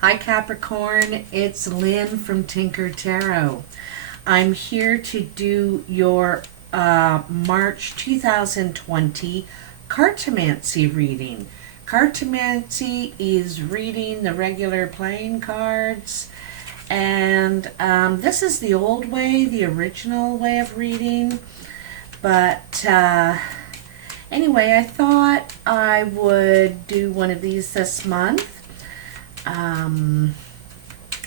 Hi Capricorn, it's Lynn from Tinker Tarot. I'm here to do your March 2020 Cartomancy reading. Cartomancy is reading the regular playing cards, and this is the old way, the original way of reading. But anyway, I thought I would do one of these this month.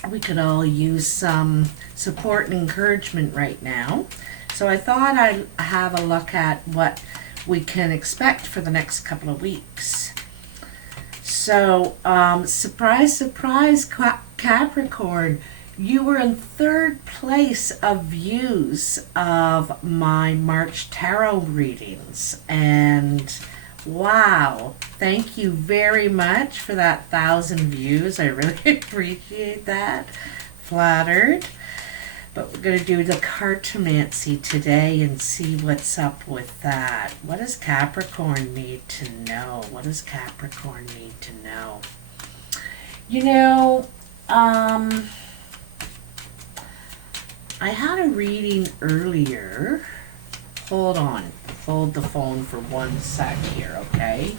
We could all use some support and encouragement right now. So I thought I'd have a look at what we can expect for the next couple of weeks. So, surprise, surprise, Capricorn, you were in third place of views of my March tarot readings. And wow, thank you very much for that 1,000 views. I really appreciate that. Flattered. But we're going to do the Cartomancy today and see what's up with that. What does Capricorn need to know? What does Capricorn need to know? You know, I had a reading earlier. Hold on. Hold the phone for 1 sec here, okay?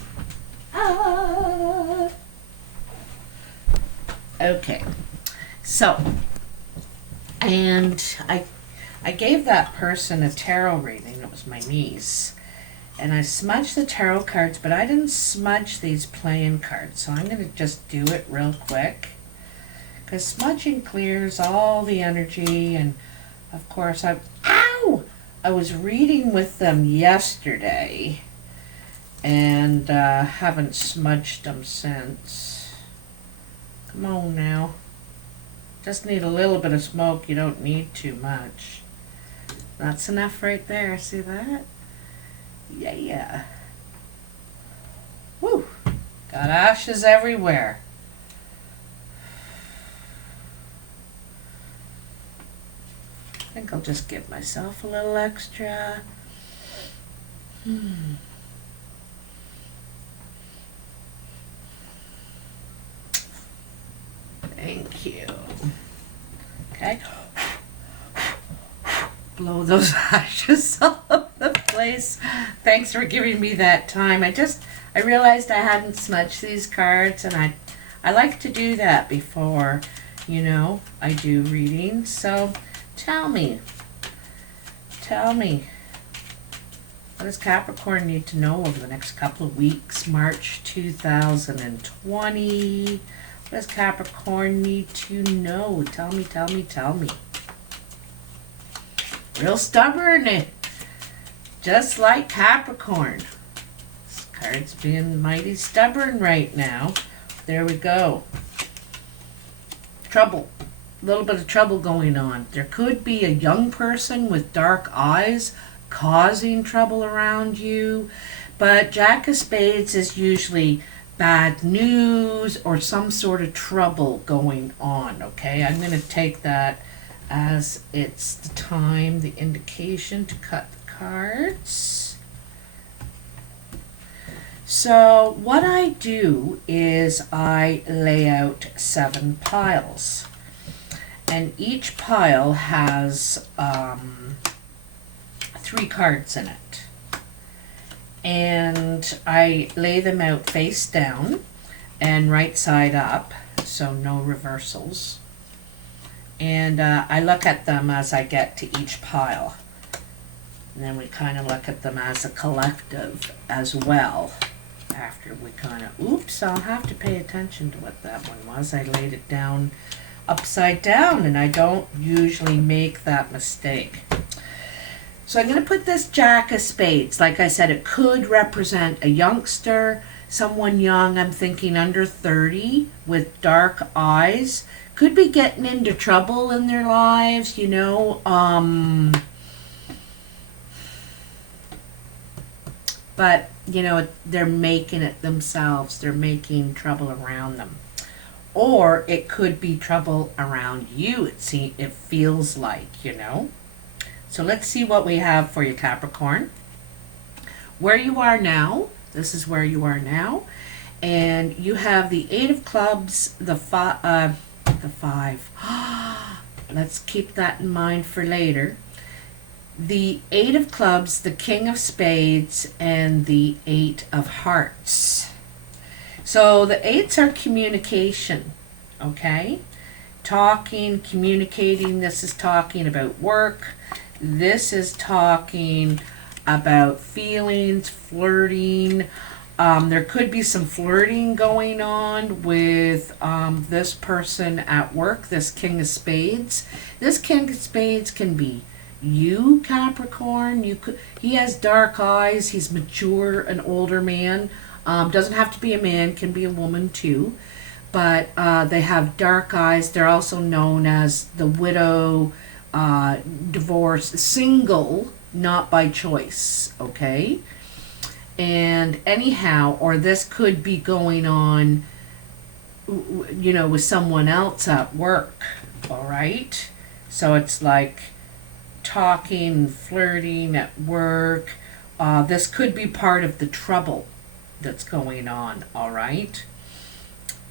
Okay. So, and I gave that person a tarot reading. It was my niece. And I smudged the tarot cards, but I didn't smudge these playing cards. So I'm going to just do it real quick. Because smudging clears all the energy. And, of course, I was reading with them yesterday and haven't smudged them since. Come on now. Just need a little bit of smoke. You don't need too much. That's enough right there. See that? Yeah. Woo! Got ashes everywhere. I think I'll just give myself a little extra. Thank you. Okay. Blow those ashes all over the place. Thanks for giving me that time. I realized I hadn't smudged these cards, and I like to do that before, I do readings. So tell me, what does Capricorn need to know over the next couple of weeks? March 2020. What does Capricorn need to know? Tell me. Real stubborn, just like Capricorn. This card's being mighty stubborn right now. There we go. Trouble. A little bit of trouble going on. There could be a young person with dark eyes causing trouble around you, but Jack of Spades is usually bad news or some sort of trouble going on, okay? I'm going to take that as it's the time, the indication to cut the cards. So what I do is I lay out 7 piles. And each pile has 3 cards in it. And I lay them out face down and right side up, so no reversals. And I look at them as I get to each pile. And then we kind of look at them as a collective as well. After we kind of, oops, I'll have to pay attention to what that one was. I laid it down upside down, and I don't usually make that mistake. So I'm going to put this Jack of Spades. Like I said, it could represent a youngster, someone young, I'm thinking under 30, with dark eyes. Could be getting into trouble in their lives, but, they're making it themselves. They're making trouble around them. Or it could be trouble around you, it feels like, So let's see what we have for you, Capricorn. Where you are now, this is where you are now. And you have the Eight of Clubs, the Five. Let's keep that in mind for later. The Eight of Clubs, the King of Spades, and the Eight of Hearts. So the eights are communication, okay? Talking, communicating. This is talking about work. This is talking about feelings, flirting. There could be some flirting going on with this person at work, this King of Spades. This King of Spades can be you, Capricorn. He has dark eyes. He's mature, an older man. Doesn't have to be a man, can be a woman too. But they have dark eyes. They're also known as the widow, divorce, single, not by choice, okay? And anyhow, or this could be going on, with someone else at work, all right? So it's like talking, flirting at work. This could be part of the trouble that's going on, all right?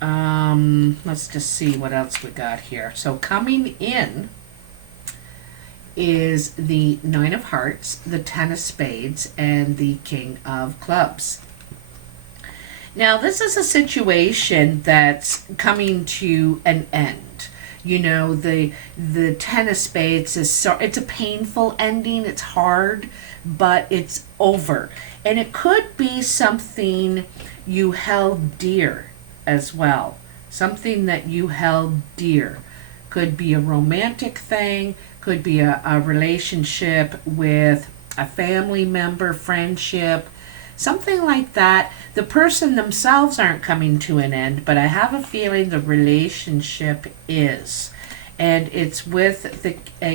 Let's just see what else we got here. So coming in is the Nine of Hearts, the Ten of Spades, and the King of Clubs. Now, this is a situation that's coming to an end. The Ten of Spades it's a painful ending. It's hard, but it's over. And it could be something you held dear as well. Something that you held dear. Could be a romantic thing, could be a relationship with a family member, friendship, something like that. The person themselves aren't coming to an end, but I have a feeling the relationship is. And it's with the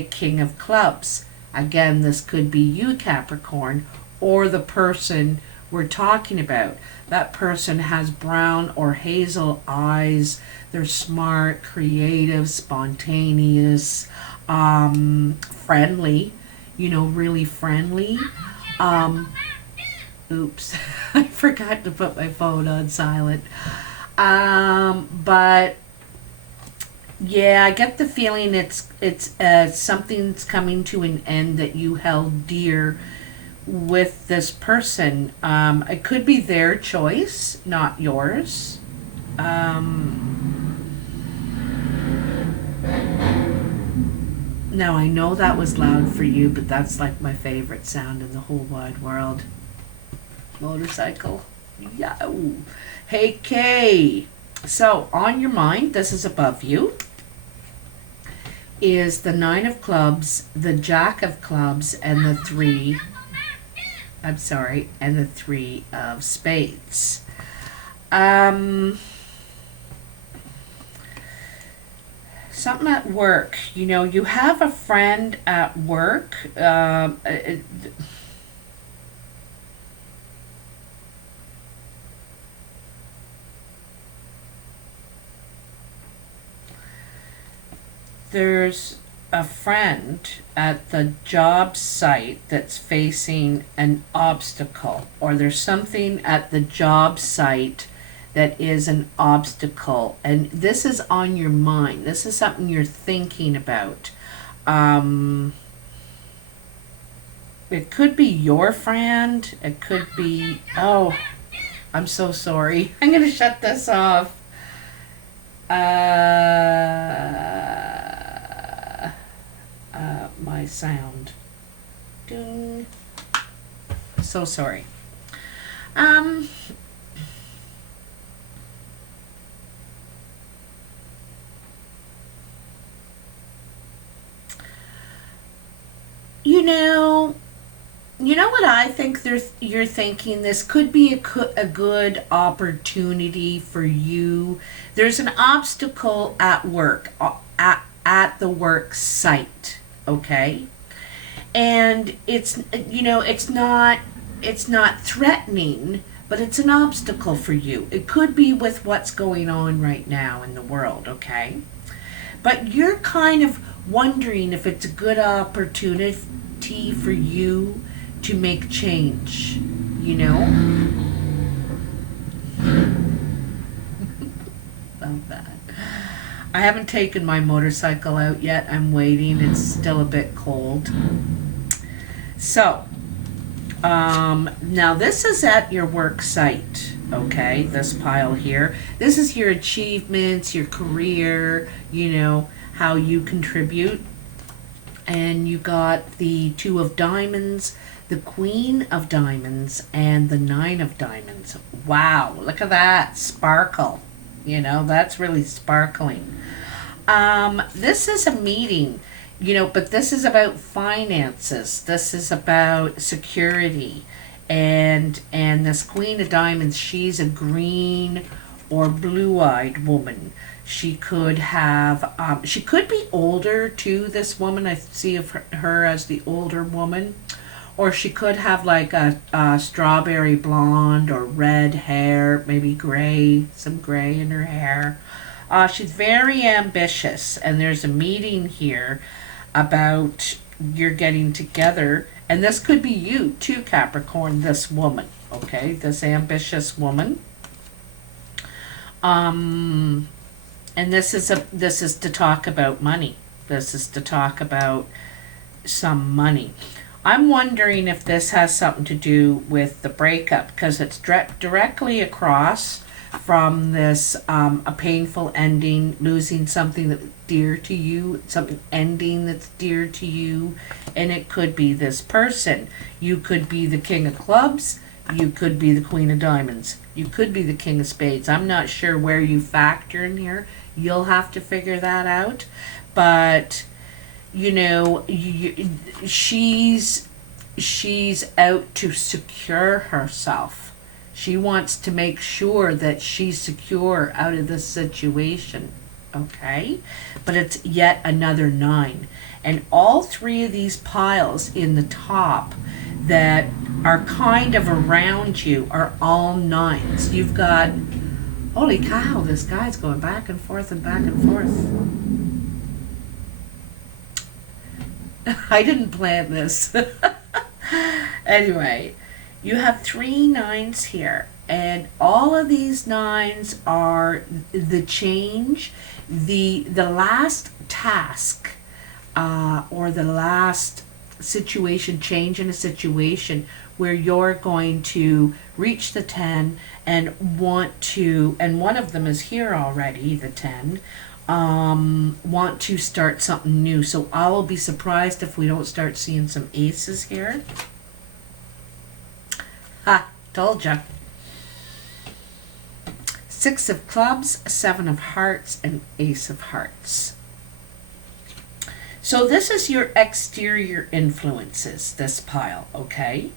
King of Clubs. Again, this could be you, Capricorn, or the person we're talking about. That person has brown or hazel eyes. They're smart, creative, spontaneous, friendly, really friendly. Oops, I forgot to put my phone on silent. But yeah, I get the feeling it's something that's coming to an end that you held dear with this person. It could be their choice, not yours. Now, I know that was loud for you, but that's like my favorite sound in the whole wide world. Motorcycle. Yow. Hey, Kay. So, on your mind, this is above you, is the Nine of Clubs, the Jack of Clubs, and the Three of Spades. Something at work. You have a friend at work. There's a friend at the job site that's facing an obstacle, or there's something at the job site that is an obstacle, and this is on your mind. This is something you're thinking about. It could be your friend. It could be, oh, I'm so sorry. I'm going to shut this off. My sound. Ding. So sorry. You know what I think you're thinking? This could be a good opportunity for you. There's an obstacle at work, at the work site, okay? And it's not threatening, but it's an obstacle for you. It could be with what's going on right now in the world, okay? But you're kind of wondering if it's a good opportunity for you to make change, love that. I haven't taken my motorcycle out yet. I'm waiting. It's still a bit cold. So, now this is at your work site, okay? This pile here. This is your achievements, your career, you know, how you contribute. And you got the 2 of diamonds, the Queen of diamonds, and the 9 of diamonds. Wow, look at that sparkle. You know, that's really sparkling. This is a meeting, you know, but this is about finances. This is about security. And this Queen of diamonds, she's a green or blue-eyed woman. She could have, she could be older too, this woman. I see of her as the older woman. Or she could have like a strawberry blonde or red hair, maybe gray, some gray in her hair. She's very ambitious, and there's a meeting here about you're getting together. And this could be you too, Capricorn, this woman, okay? This ambitious woman. And this is to talk about money. This is to talk about some money. I'm wondering if this has something to do with the breakup, because it's directly across from this a painful ending, losing something that's dear to you, something ending that's dear to you, and it could be this person. You could be the King of Clubs, you could be the Queen of Diamonds, you could be the King of Spades. I'm not sure where you factor in here. You'll have to figure that out. But you know, she's out to secure herself. She wants to make sure that she's secure out of this situation, okay? But it's yet another 9. And all 3 of these piles in the top that are kind of around you are all 9s. You've got, holy cow, this guy's going back and forth and back and forth. I didn't plan this. Anyway, you have 3 9s here, and all of these 9s are the change, the last task, or the last situation, change in a situation where you're going to reach the 10 and want to, and one of them is here already, the 10, want to start something new. So I will be surprised if we don't start seeing some aces here. Ha, told ya. 6 of clubs, 7 of hearts, and ace of hearts. So this is your exterior influences, this pile, okay?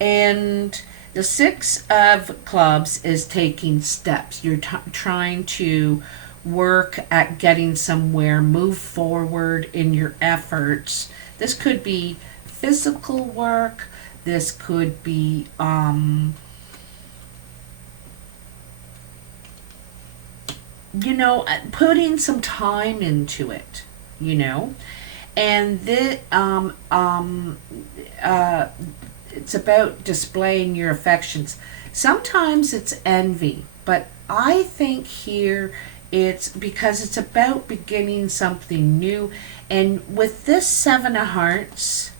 And the 6 of clubs is taking steps. You're trying to work at getting somewhere, move forward in your efforts. This could be physical work. This could be you know, putting some time into it, you know. And it's about displaying your affections. Sometimes it's envy, but I think here it's because it's about beginning something new. And with this 7 of hearts,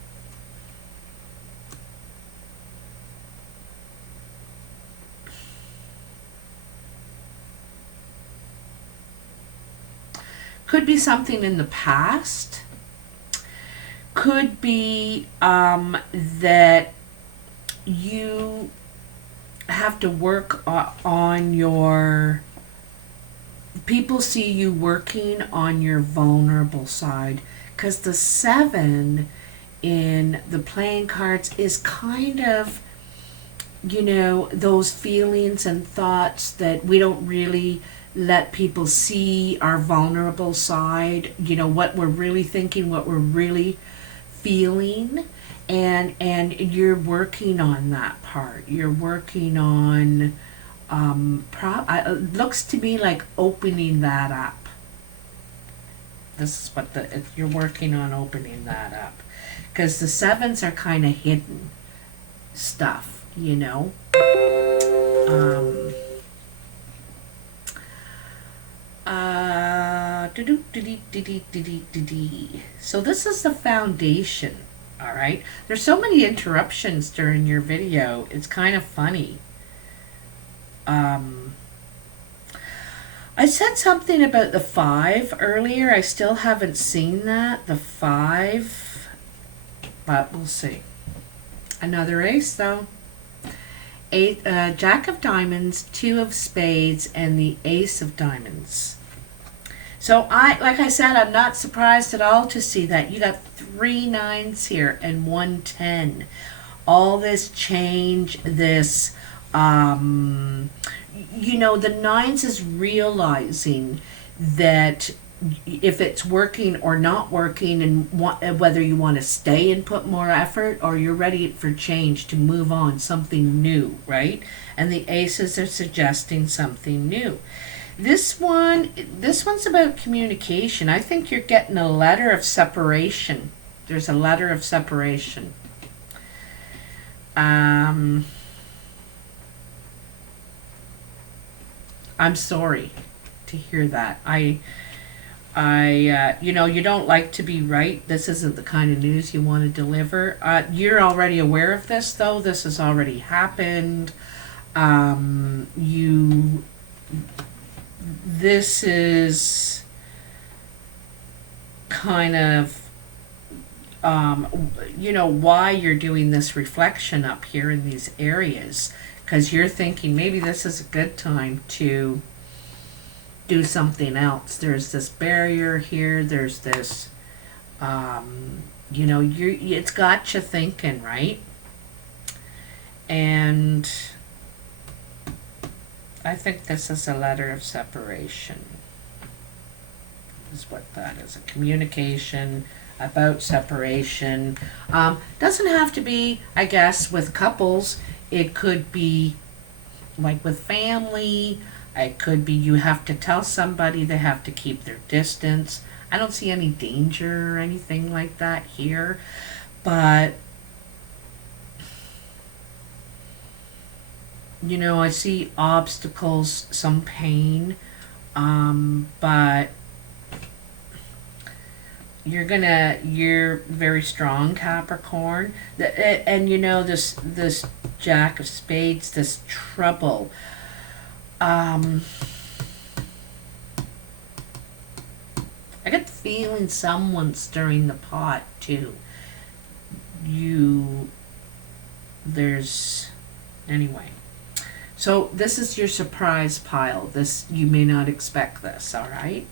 could be something in the past, could be that you have to work on your, people see you working on your vulnerable side, because the 7 in the playing cards is kind of, you know, those feelings and thoughts that we don't really let people see, our vulnerable side, you know, what we're really thinking, what we're really feeling, and you're working on that part. You're working on it looks to me like opening that up. This is what you're working on, opening that up, because the 7s are kind of hidden stuff, you know. So this is the foundation. All right. There's so many interruptions during your video. It's kind of funny. I said something about the 5 earlier. I still haven't seen that. The 5. But we'll see. Another ace, though. Jack of diamonds, 2 of spades, and the ace of diamonds. So like I said, I'm not surprised at all to see that. You got 3 9s here and 1 10. All this change, this, you know, the 9s is realizing that if it's working or not working, and whether you want to stay and put more effort, or you're ready for change to move on, something new, right? And the aces are suggesting something new. This one's about communication. I think you're getting a letter of separation. There's a letter of separation. I'm sorry to hear that. You know, you don't like to be right. This isn't the kind of news you want to deliver. You're already aware of this, though. This has already happened. This is kind of, you know, why you're doing this reflection up here in these areas. Because you're thinking maybe this is a good time to do something else. There's this barrier here. There's this, you know, it's got you thinking, right? And I think this is a letter of separation. Is what that is. A communication about separation. Doesn't have to be, I guess, with couples. It could be like with family. It could be you have to tell somebody they have to keep their distance. I don't see any danger or anything like that here. But, you know, I see obstacles, some pain. But you're very strong, Capricorn. And you know, this Jack of Spades, this trouble. I get the feeling someone's stirring the pot too. Anyway. So this is your surprise pile. This, you may not expect this, all right?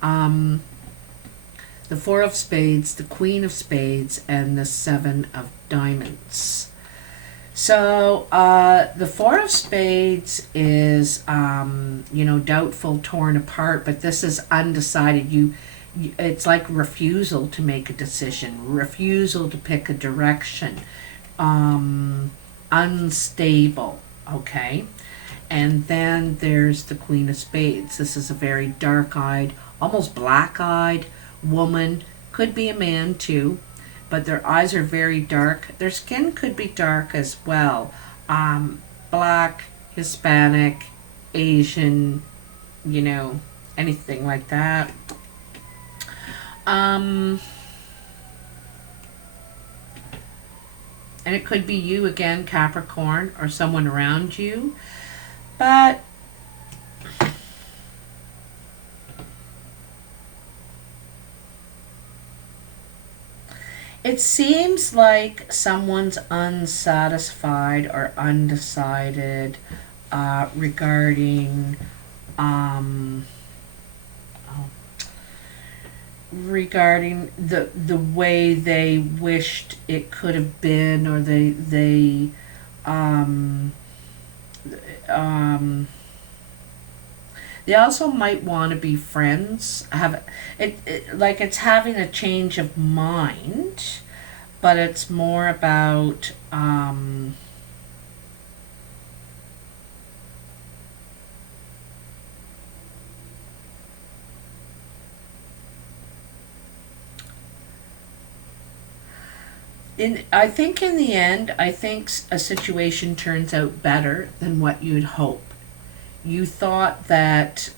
The 4 of spades, the Queen of spades, and the 7 of diamonds. So the 4 of spades is, you know, doubtful, torn apart, but this is undecided. It's like refusal to make a decision, refusal to pick a direction, unstable, okay? And then there's the Queen of spades. This is a very dark-eyed, almost black-eyed woman. Could be a man too, but their eyes are very dark. Their skin could be dark as well. Black, Hispanic, Asian, you know, anything like that. And it could be you again, Capricorn, or someone around you. But it seems like someone's unsatisfied or undecided regarding the way they wished it could have been, or they also might want to be friends. Like it's having a change of mind, but it's more about I think in the end, I think a situation turns out better than what you'd hope. You thought that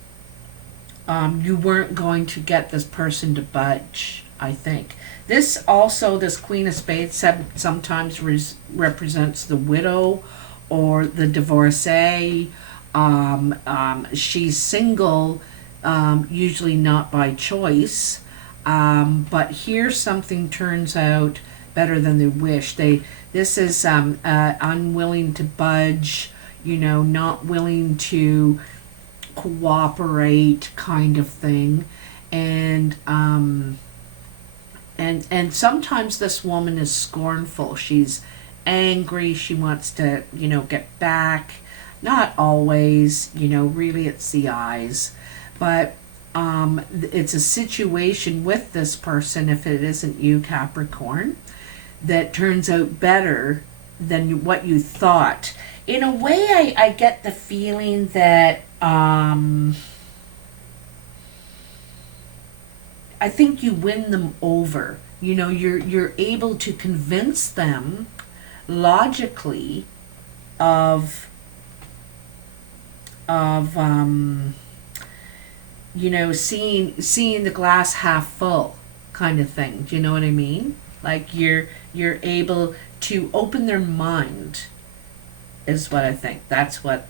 you weren't going to get this person to budge, I think. This also, this Queen of Spades sometimes represents the widow or the divorcee. She's single, usually not by choice. But here something turns out better than they wish. This is unwilling to budge, not willing to cooperate, kind of thing, and sometimes this woman is scornful. She's angry. She wants to, get back. Not always, really it's the eyes, but it's a situation with this person, if it isn't you, Capricorn, that turns out better than what you thought. In a way, I get the feeling that I think you win them over. You're able to convince them logically of seeing the glass half full, kind of thing. Do you know what I mean? Like you're able to open their mind, is what I think. That's what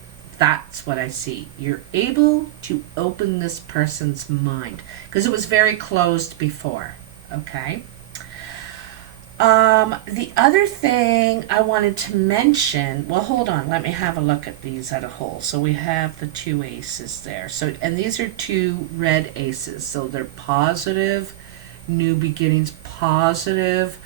I see. You're able to open this person's mind, because it was very closed before. Okay. The other thing I wanted to mention, well, hold on, let me have a look at these as a whole. So we have the two aces there. So, and these are two red aces. So they're positive, new beginnings, positive,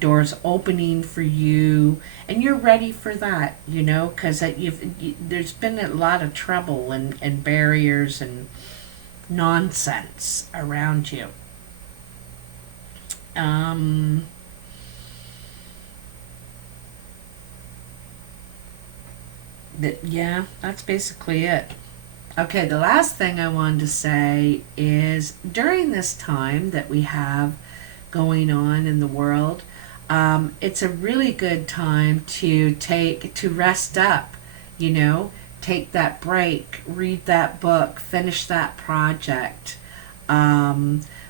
doors opening for you, and you're ready for that, because there's been a lot of trouble and barriers and nonsense around you. Yeah, that's basically it. Okay, the last thing I wanted to say is during this time that we have going on in the world, it's a really good time to rest up, take that break, read that book, finish that project,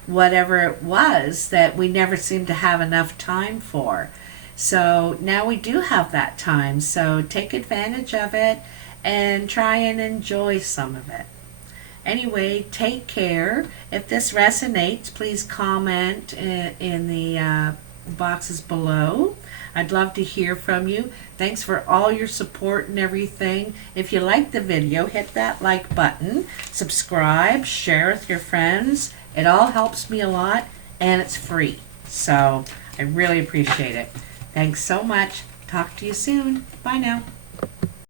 whatever it was that we never seemed to have enough time for. So now we do have that time, so take advantage of it and try and enjoy some of it. Anyway, take care. If this resonates, please comment in the boxes below. I'd love to hear from you. Thanks for all your support and everything. If you like the video, hit that like button, subscribe, share with your friends. It all helps me a lot, and it's free. So I really appreciate it. Thanks so much. Talk to you soon. Bye now.